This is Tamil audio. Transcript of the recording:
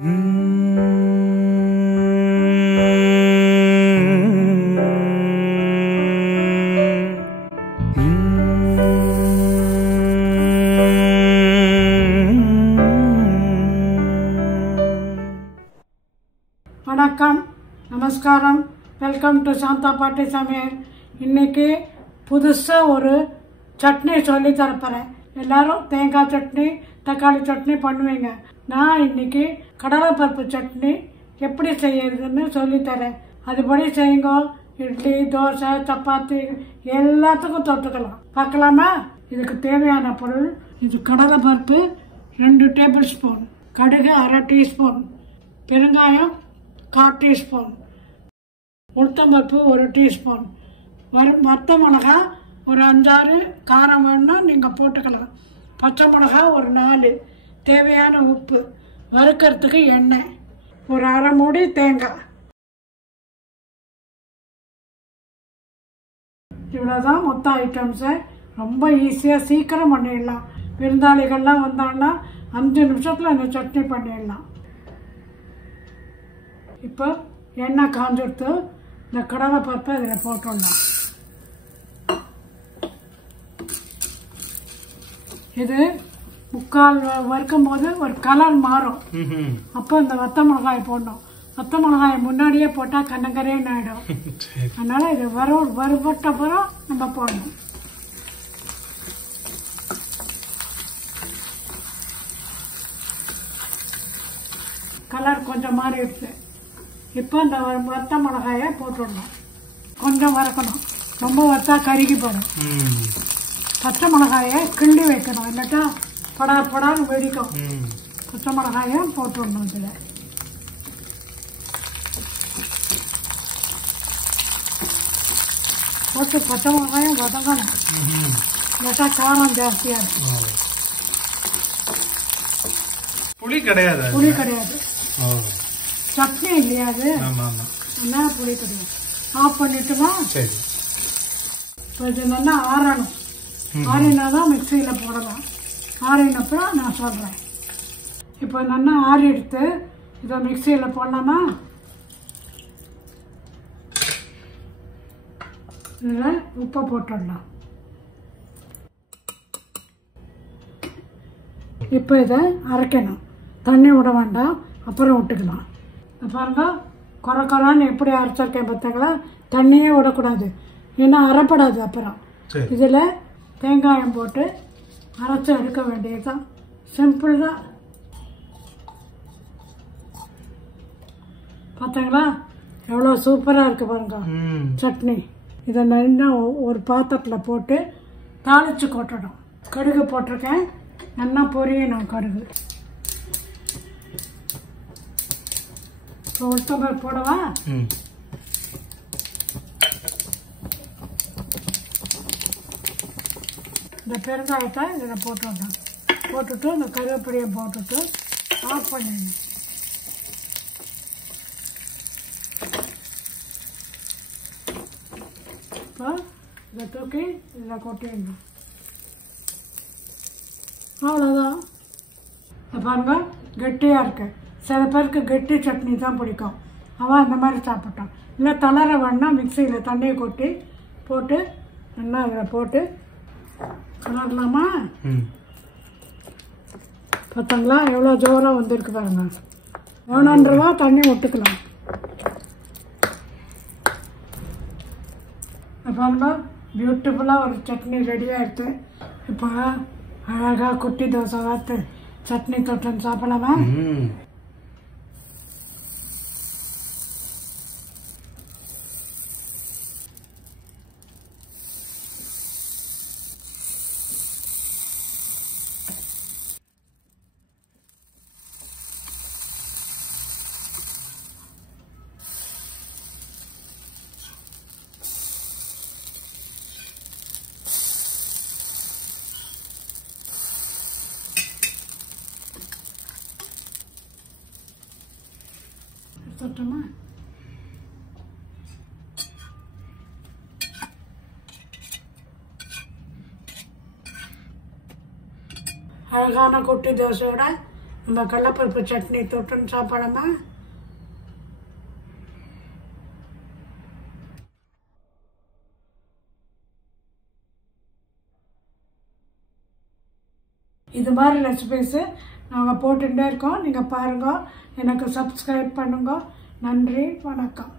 வணக்கம், நமஸ்காரம். வெல்கம் டு சாந்தா பாட்டி சமையல். இன்னைக்கு புதுசாக ஒரு சட்னி சொல்லி தரப்போகிறேன். எல்லாரும் தேங்காய் சட்னி, தக்காளி சட்னி பண்ணுவீங்க. நான் இன்னைக்கு கடலைப்பருப்பு சட்னி எப்படி செய்யறதுன்னு சொல்லித்தரேன். அதுபடி செய்யுங்க. இட்லி, தோசை, சப்பாத்தி எல்லாத்துக்கும் தொட்டுக்கலாம். பார்க்கலாமா? இதுக்கு தேவையான பொருள்: இது கடலைப்பருப்பு 2 டேபிள் ஸ்பூன், கடுகு 1/2 டீஸ்பூன், பெருங்காயம் 1/4 டீஸ்பூன், உளுத்தம்பருப்பு 1 டீஸ்பூன், வத்த மிளகா ஒரு 5-6, காரம் வேணும்னா நீங்கள் போட்டுக்கலாம். பச்சை மிளகா ஒரு 4, தேவையான உப்பு, வறுக்கிறதுக்கு எண்ணெய், ஒரு 1/2 மூடி தேங்காய். இவ்வளோதான் மொத்த ஐட்டம்ஸை. ரொம்ப ஈஸியாக சீக்கிரம் பண்ணிடலாம். விருந்தாளிகள்லாம் வந்தாங்கன்னா 5 நிமிஷத்தில் இந்த சட்னி பண்ணிடலாம். இப்போ எண்ணெய் காஞ்சிடுத்து இந்த கடலைப்பருப்பை இதில் போட்டுடலாம். இது முக்கால் வறுக்கும் போது ஒரு கலர் மாறும். அப்போ இந்த வத்த மிளகாய் போடணும். வத்த மிளகாய் முன்னாடியே போட்டால் கண்ணங்கரேன்னு ஆகிடும். அதனால் இது வறுபட்ட அப்புறம் நம்ம போடணும். கலர் கொஞ்சம் மாறிடுச்சு. இப்போ இந்த வத்த மிளகாயை போட்டுடணும். கொஞ்சம் வறுக்கணும், ரொம்ப வறுத்தா கருகி போடும். பச்சை மிளகாயை கிண்டி வைக்கணும், இல்லாட்டா படார் வெடிக்கும். பச்சை மிளகாயை போட்டுடணும். இதில் போட்டு பச்சை மிளகாயும் வதங்கணும், இல்லாட்டா காரம் ஜாஸ்தியாக இருக்கும். புளி கிடையாது, சட்னி இல்லையா அது, என்ன புளி கிடையாது. ஆஃப் பண்ணிட்டுமா? சரி. இப்போ இது நல்லா ஆறணும். ஆறினாதான் மிக்சியில் போடலாம். ஆறினப்புறம் நான் சொல்கிறேன். இப்போ நல்லா ஆறி எடுத்து இதை மிக்சியில் போடலாமா? இதில் உப்பை போட்டுடலாம். இப்போ இதை அரைக்கணும். தண்ணி விட வேண்டாம், அப்புறம் விட்டுக்கலாம். பாருங்க, குறைன்னு எப்படி அரைச்சிருக்கேன் பார்த்தீங்களா? தண்ணியே விடக்கூடாது, ஏன்னா அரைப்படாது. அப்புறம் இதில் தேங்காயம் போட்டு அரைச்சி எடுக்க வேண்டியதுதான். சிம்பிள் தான். பார்த்தீங்களா எவ்வளோ சூப்பராக இருக்குது பாருங்க சட்னி. இதை நல்லா ஒரு பாத்திரத்தில் போட்டு தாளித்து கொட்டணும். கடுகு போட்டிருக்கேன், நல்லா பொரியணும் கடுகு. உளுத்தம்பருப்பு போடவா? இந்த பெருங்காயத்தை இதில் போட்டுடலாம். போட்டுட்டு இந்த கருவேப்பிலையை போட்டுட்டு ஆஃப் பண்ணிடணும். இப்போ இதை தூக்கி இதில் கொட்டிடணும். அவ்வளோதான். பாருங்க, கெட்டியாக இருக்கு. சில பேருக்கு கெட்டி சட்னி தான் பிடிக்கும், அவன் அந்த மாதிரி சாப்பிட்டான். இல்லை தளர வேணா மிக்சியில் தண்ணியை கொட்டி போட்டு நல்லா அதில் போட்டு கலரலாமா? பார்த்தங்களா எவ்வளோ ஜோராக வந்திருக்கு பாருங்க. 1 ரூபா தண்ணி விட்டுக்கலாம். பாருங்க, பியூட்டிஃபுல்லாக ஒரு சட்னி ரெடியாக இருக்கு. இப்போ அழகாக குட்டி தோசை வாத்து சட்னி தொட்டுன்னு சாப்பிடலாமா? தொட்டோமா? அழகான குட்டி தோசையோட நம்ம கடலைப்பருப்பு சட்னி தொட்டுன்னு சாப்பிடலாமா? இது மாதிரி ரெசிபிஸு நாங்கள் போட்டுகிட்டே இருக்கோம். நீங்கள் பாருங்கள், எனக்கு சப்ஸ்கிரைப் பண்ணுங்க. நன்றி, வணக்கம்.